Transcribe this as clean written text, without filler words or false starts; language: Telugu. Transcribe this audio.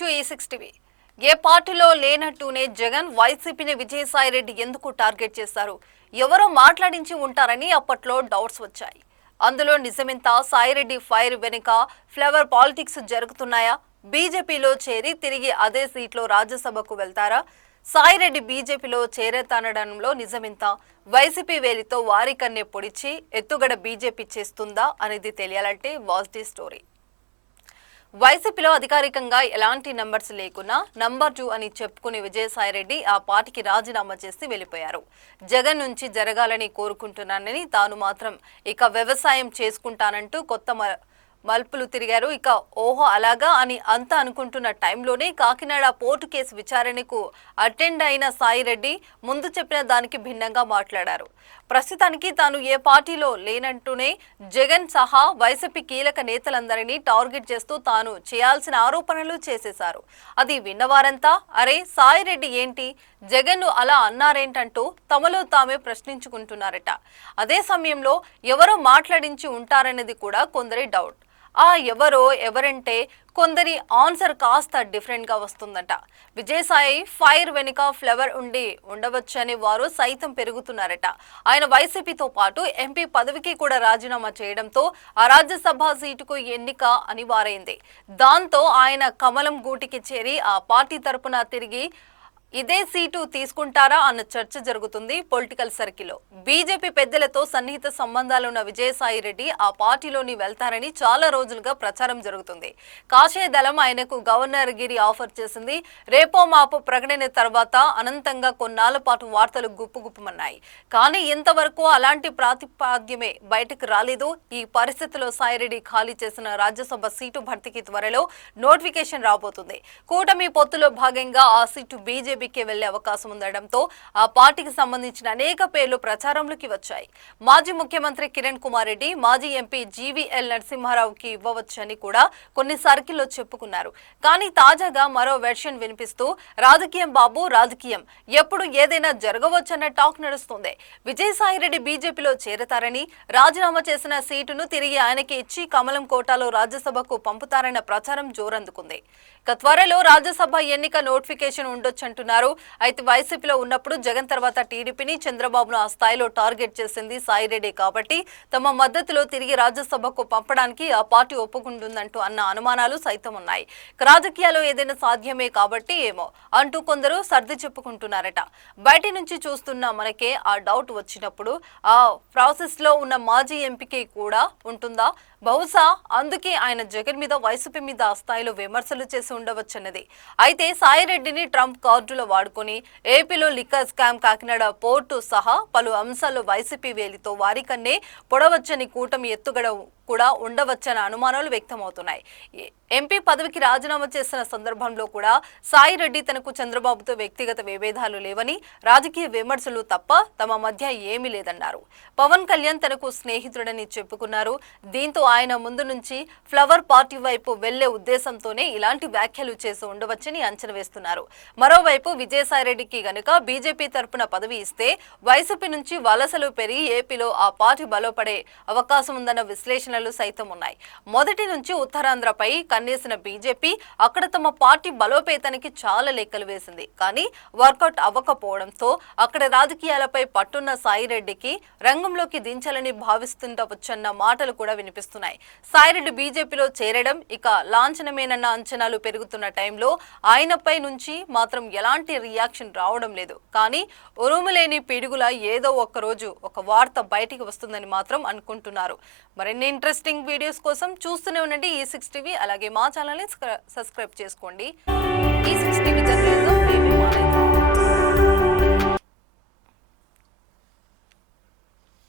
Welcome to E6 TV. ఏ పార్టీలో లేనట్టునే జగన్ వైసీపీని విజయసాయిరెడ్డి ఎందుకు టార్గెట్ చేశారు? ఎవరో మాట్లాడించి ఉంటారని అప్పట్లో డౌట్స్ వచ్చాయి. అందులో నిజమెంత? సాయిరెడ్డి ఫైర్ వెనుక ఫ్లేవర్ పాలిటిక్స్ జరుగుతున్నాయా? బీజేపీలో చేరి తిరిగి అదే సీట్లో రాజ్యసభకు వెళ్తారా? సాయిరెడ్డి బీజేపీలో చేరతానడంలో నిజమెంత? వైసీపీ వేలితో వారి కన్నే పొడిచి ఎత్తుగడ బీజేపీ చేస్తుందా అనేది తెలియాలంటే వాచ్ ది స్టోరీ. వైసీపీలో అధికారికంగా ఎలాంటి నంబర్స్ లేకున్నా నంబర్ 2 అని చెప్పుకునే విజయసాయిరెడ్డి ఆ పార్టీకి రాజీనామా చేసి వెళ్లిపోయారు. జగన్ నుంచి జరగాలని కోరుకుంటున్నానని, తాను మాత్రం ఇక వ్యవసాయం చేసుకుంటానంటూ కొత్త మలుపులు తిరిగారు. ఇక ఓహో అలాగా అని అంతా అనుకుంటున్న టైంలోనే కాకినాడ పోర్టు కేసు విచారణకు అటెండ్ అయిన సాయిరెడ్డి ముందు చెప్పిన దానికి భిన్నంగా మాట్లాడారు. ప్రస్తుతానికి తాను ఏ పార్టీలో లేనంటూనే జగన్ సహా వైసీపీ కీలక నేతలందరినీ టార్గెట్ చేస్తూ తాను చేయాల్సిన ఆరోపణలు చేసేశారు. అది విన్నవారంతా అరే సాయిరెడ్డి ఏంటి జగన్ ను అలా అన్నారేంటంటూ తమలో తామే ప్రశ్నించుకుంటున్నారట. అదే సమయంలో ఎవరో మాట్లాడించి ఉంటారనేది కూడా కొందరి డౌట్. ఎవరంటే కొందరి ఆన్సర్ కాస్త డిఫరెంట్ గా వస్తుందట. విజయసాయి ఫైర్ వెనుక ఫ్లేవర్ ఉండవచ్చని వారు సైతం పెరుగుతున్నారట. ఆయన వైసీపీతో పాటు ఎంపీ పదవికి కూడా రాజీనామా చేయడంతో ఆ రాజ్యసభ సీటుకు ఎన్నిక అనివారైంది. దాంతో ఆయన కమలం గూటికి చేరి ఆ పార్టీ తరపున తిరిగి ఇదే సీటు తీసుకుంటారా అన్న చర్చ జరుగుతుంది పొలిటికల్ సర్కిల్లో. బీజేపీ పెద్దలతో సన్నిహిత సంబంధాలున్న విజయసాయిరెడ్డి ఆ పార్టీలోని వెళ్తారని చాలా రోజులుగా ప్రచారం జరుగుతుంది. కాషాయ దళం ఆయనకు గవర్నర్ గిరి ఆఫర్ చేసింది. రేపో మాపో ప్రకటన తర్వాత అనంతంగా కొన్నాళ్ల పాటు వార్తలు గుప్పుగుప్పమన్నాయి. కానీ ఇంతవరకు అలాంటి ప్రాతిపాద్యమే బయటకు రాలేదు. ఈ పరిస్థితిలో సాయిరెడ్డి ఖాళీ చేసిన రాజ్యసభ సీటు భర్తీకి త్వరలో నోటిఫికేషన్ రాబోతుంది. కూటమి పొత్తులో భాగంగా ఆ సీటు బీజేపీకి వెళ్లే అవకాశం ఉండడంతో ఆ పార్టీకి సంబంధించిన అనేక పేర్లు ప్రచారంలోకి వచ్చాయి. మాజీ ముఖ్యమంత్రి కిరణ్ కుమార్ రెడ్డి, మాజీ ఎంపీ జీవీఎల్ నరసింహారావుకి ఇవ్వవచ్చని కూడా కొన్ని సర్కిల్లో చెప్పుకున్నారు. కానీ తాజాగా మరో వెర్షన్ వినిపిస్తూ రాజకీయం బాబు రాజకీయం, ఎప్పుడు ఏదైనా జరగవచ్చన్న టాక్ నడుస్తుంది. విజయసాయిరెడ్డి బీజేపీలో చేరతారని, రాజీనామా చేసిన సీటును తిరిగి ఆయనకి ఇచ్చి కమలం కోటాలో రాజ్యసభకు పంపుతారన్న ప్రచారం జోరందుకుంది. ఇక త్వరలో రాజ్యసభ ఎన్నిక నోటిఫికేషన్ ఉండొచ్చంటున్నారు. అయితే వైసీపీలో ఉన్నప్పుడు జగన్ తర్వాత టీడీపీని, చంద్రబాబును ఆ స్థాయిలో టార్గెట్ చేసింది సాయిరెడ్డి కాబట్టి తమ మద్దతులో తిరిగి రాజ్యసభకు పంపడానికి ఆ పార్టీ ఒప్పుకుంటుందంటూ అన్న అనుమానాలు సైతం ఉన్నాయి. రాజకీయాల్లో ఏదైనా సాధ్యమే కాబట్టి ఏమో అంటూ కొందరు సర్ది చెప్పుకుంటున్నారట. బయటి నుంచి చూస్తున్న మనకే ఆ డౌట్ వచ్చినప్పుడు ఆ ప్రాసెస్ లో ఉన్న మాజీ ఎంపీకి కూడా ఉంటుందా? బహుశా అందుకే ఆయన జగన్ మీద, వైసీపీ మీద ఆ స్థాయిలో విమర్శలు చేసి ఉండవచ్చన్నది. అయితే సాయిరెడ్డిని ట్రంప్ కార్డులో వాడుకొని ఏపీలో లిక్కర్ స్కామ్, కాకినాడ పోర్టు సహా పలు అంశాల్లో వైసీపీ వేలితో వారి కన్నే పొడవచ్చని, కూటమి ఎత్తుగడ కూడా ఉండవచ్చని అనుమానాలు వ్యక్తమవుతున్నాయి. ఎంపీ పదవికి రాజీనామా చేసిన సందర్భంలో కూడా సాయిరెడ్డి తనకు చంద్రబాబుతో వ్యక్తిగత విభేదాలు లేవని, రాజకీయ విమర్శలు తప్ప తమ మధ్య ఏమీ లేదన్నారు. పవన్ కళ్యాణ్ తనకు స్నేహితుడని చెప్పుకున్నారు. దీంతో ఆయన ముందు నుంచి ఫ్లవర్ పార్టీ వైపు వెళ్లే ఉద్దేశంతోనే ఇలాంటి వ్యాఖ్యలు చేసి ఉండవచ్చని అంచనా వేస్తున్నారు. మరోవైపు విజయసాయిరెడ్డికి గనుక బీజేపీ తరపున పదవి ఇస్తే వైసీపీ నుంచి వలసలు పెరిగి ఏపీలో ఆ పార్టీ బలపడే అవకాశం ఉందన్న విశ్లేషణలు సైతం ఉన్నాయి. మొదటి నుంచి ఉత్తరాంధ్రపై కన్నేసిన బీజేపీ అక్కడ తమ పార్టీ బలోపేతానికి చాలా లెక్కలు వేసింది. కానీ వర్కౌట్ అవ్వకపోవడంతో అక్కడ రాజకీయాలపై పట్టున్న సాయిరెడ్డికి రంగంలోకి దించాలని భావిస్తుండవచ్చన్న మాటలు కూడా వినిపిస్తున్నాయి. సాయిరెడ్డి బీజేపీలో చేరడం ఇక లాంఛనమేనన్న అంచనాలు పెరుగుతున్న టైంలో ఆయనపై నుంచి మాత్రం ఎలాంటి రియాక్షన్ రావడం లేదు. కానీ ఉరుములేని పిడుగుల ఏదో ఒక్క రోజు ఒక వార్త బయటికి వస్తుందని మాత్రం అనుకుంటున్నారు. మరిన్ని ఇంట్రెస్టింగ్ వీడియోస్ కోసం చూస్తూనే ఉండండి E6 టీవీ. అలాగే మా ఛానల్ని సబ్స్క్రైబ్ చేసుకోండి. E6 TV.